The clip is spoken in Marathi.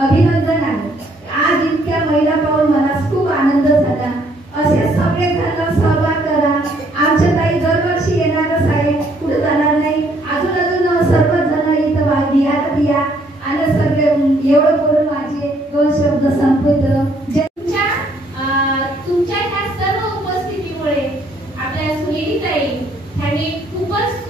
अभिनंदन आहे। आज इतक्या महिला पाहून मला खूप आनंद झाला। असे सगळे जण सहभाग करा। आमच्या ताई दरवर्षी येणारच आहे, पुढे जाणार नाही। अजून सर्व जण इथं या आणि सगळे एवढं बोलून माझे 2 शब्द संपवतो। तुमच्या ह्या सर्व उपस्थितीमुळे आपल्या सुनील ताई यांनी खूपच